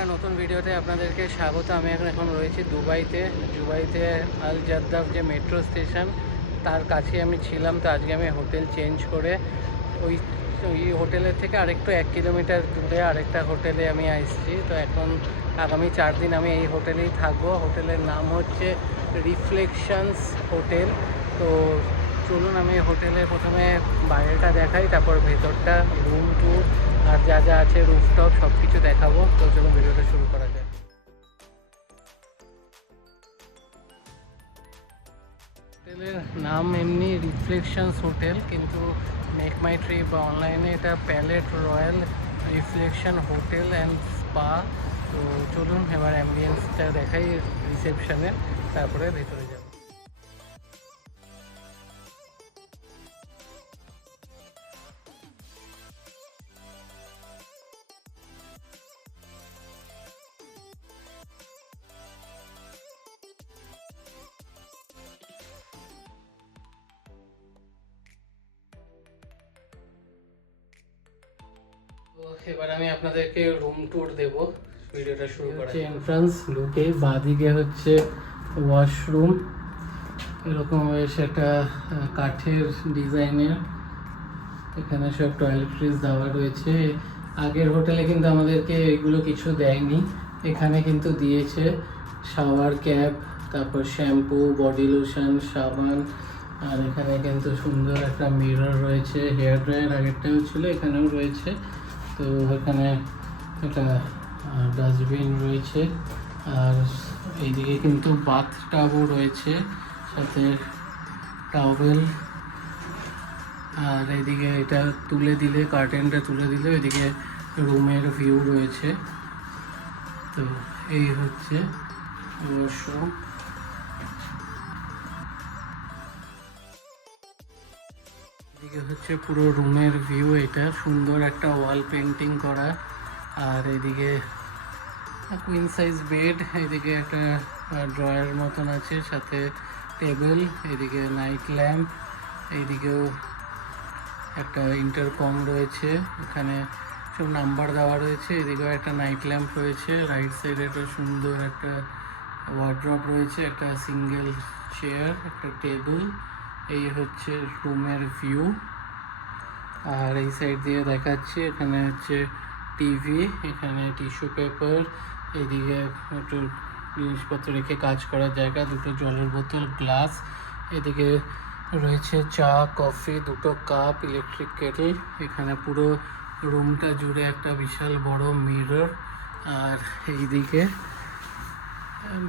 একটা নতুন ভিডিওতে আপনাদেরকে স্বাগত। আমি এখন রয়েছি দুবাইতে। আল জাদ্দাফ যে মেট্রো স্টেশন তার কাছে আমি ছিলাম। তো আজকে আমি হোটেল চেঞ্জ করে ওই ওই হোটেলের থেকে আরেকটু 1 কিলোমিটার দূরে আরেকটা হোটেলে আমি আসছি। তো এখন আগামী 4 দিন আমি এই হোটেলেই থাকবো। হোটেলের নাম হচ্ছে রিফ্লেকশনস হোটেল। তো চলুন আমি হোটেলে প্রথমে বাইরেটা দেখাই, তারপর ভেতরটা রুম টুর আর যা যা আছে রুফটপ সব কিছু দেখাবো। তো চলুন ভিডিওটা শুরু করা যায়। হোটেলের নাম এমনি রিফ্লেকশনস হোটেল, কিন্তু মেক মাই ট্রিপ বা অনলাইনে এটা palette royal reflection hotel and spa. তো চলুন এবার অ্যাম্বিয়েন্সটা দেখাই রিসেপশনের, তারপরে ভেতরে যাব। তো এবার আমি আপনাদেরকে রুম ট্যুর দেব। ভিডিওটা শুরু করা হচ্ছে এন্ট্রান্স। ঢুকে বাঁদিকে হচ্ছে ওয়াশরুম, এরকম বেশ একটা কাঠের ডিজাইনের। এখানে সব টয়লেট্রিজ দেওয়া রয়েছে। আগের হোটেলে কিন্তু আমাদেরকে এগুলো কিছু দেয়নি, এখানে কিন্তু দিয়েছে শাওয়ার ক্যাপ, তারপর শ্যাম্পু, বডি লোশন, সাবান। আর এখানে কিন্তু সুন্দর একটা মিরর রয়েছে। হেয়ার ড্রায়ার আগেরটাও ছিল, এখানেও রয়েছে। তো এখানে একটা ডাস্টবিন রয়েছে। আর এইদিকে কিন্তু বাথটাবও রয়েছে, সাথে টাওয়েল। আর এদিকে এটা তুলে দিলে, কার্টেনটা তুলে দিলে ওইদিকে রুমের ভিউ রয়েছে। তো এই হচ্ছে ওয়াশরুম। এদিকে হচ্ছে পুরো রুমের ভিউ। এটা সুন্দর একটা ওয়াল পেন্টিং করা। আর এদিকে কুইন সাইজ বেড, এদিকে একটা ড্রয়ার মতন আছে, সাথে টেবিল, এদিকে নাইট ল্যাম্প, এইদিকেও একটা ইন্টারকম রয়েছে, এখানে সব নাম্বার দেওয়া রয়েছে। এদিকেও একটা নাইট ল্যাম্প রয়েছে। রাইট সাইডে একটা সুন্দর একটা ওয়ার্ড্রপ রয়েছে, একটা সিঙ্গেল চেয়ার, একটা টেবিল। এই হচ্ছে রুমের ভিউ। আর এই সাইড দিয়ে দেখাচ্ছি, এখানে হচ্ছে টিভি, এখানে টিস্যু পেপার, এদিকে একটু জিনিসপত্র রেখে কাজ করার জায়গা, দুটো জলের বোতল, গ্লাস। এদিকে রয়েছে চা, কফি, দুটো কাপ, ইলেকট্রিক কেটল। এখানে পুরো রুমটা জুড়ে একটা বিশাল বড় মিরর। আর এইদিকে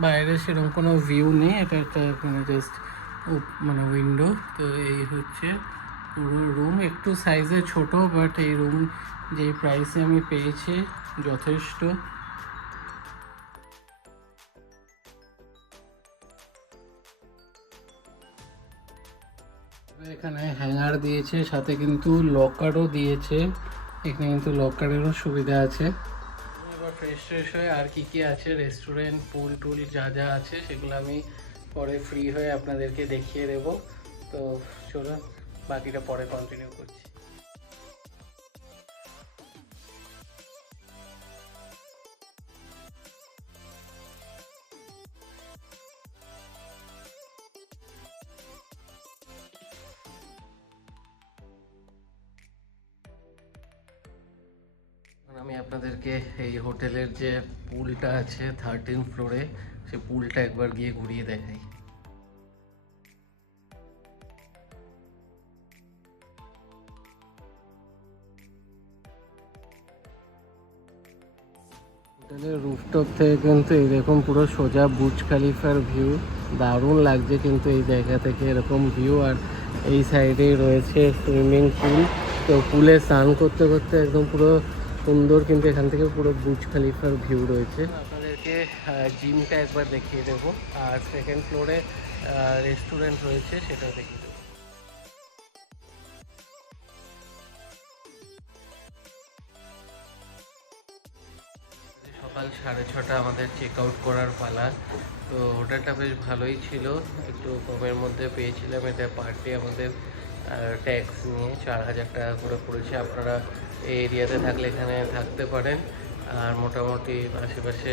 বাইরে সেরকম কোনো ভিউ নেই, এটা একটা মানে জাস্ট মানে উইন্ডো। তো এই হচ্ছে পুরো রুম। একটু সাইজে ছোট, বাট এই রুম যে প্রাইসে আমি পেয়েছি যথেষ্ট। এখানে হ্যাঙ্গার দিয়েছে, সাথে কিন্তু লকারও দিয়েছে। এখানে কিন্তু লকারেরও সুবিধা আছে। এবার ফ্রেশ হয়ে আর কি আছে রেস্টুরেন্ট, পুল টুল যা যা আছে সেগুলো আমি পরে ফ্রি হয়ে আপনাদেরকে দেখিয়ে দেবো। তো চলুন বাকিটা পরে কন্টিনিউ করছি। আমি আপনাদেরকে এই হোটেলের যে পুলটা আছে 13 ফ্লোরে, সে পুলটা একবার গিয়ে ঘুরিয়ে দেখাই। হোটেলের রুফটপ থেকে কিন্তু এরকম পুরো সোজা বুর্জ খালিফার ভিউ। দারুণ লাগছে কিন্তু এই জায়গা থেকে এরকম ভিউ। আর এই সাইডেই রয়েছে সুইমিং পুল। তো পুলে স্নান করতে করতে একদম পুরো সুন্দর, কিন্তু এখান থেকে পুরো বুর্জ খালিফার ভিউ রয়েছে। আপনাদেরকে জিমটা একবার দেখিয়ে দেবো। আর সেকেন্ড ফ্লোরে রেস্টুরেন্ট রয়েছে, সেটাও দেখিয়ে দেবো। সকাল 6:30 আমাদের চেক আউট করার পালা। তো হোটেলটা বেশ ভালোই ছিল, একটু কমের মধ্যে পেয়েছিলাম। এটা পার ডে আমাদের ট্যাক্স নিয়ে 4,000 টাকা করে পড়েছে। আপনারা এই এরিয়াতে থাকলে এখানে থাকতে পারেন। আর মোটামুটি আশেপাশে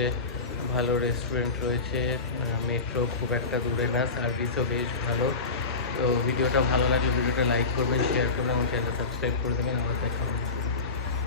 ভালো রেস্টুরেন্ট রয়েছে, মেট্রো খুব একটা দূরে না, সার্ভিসও বেশ ভালো। তো ভিডিওটা ভালো লাগলে ভিডিওটা লাইক করবেন, শেয়ার করবেন এবং চ্যানেলটা সাবস্ক্রাইব করে দেবেন। আবার দেখা হবে।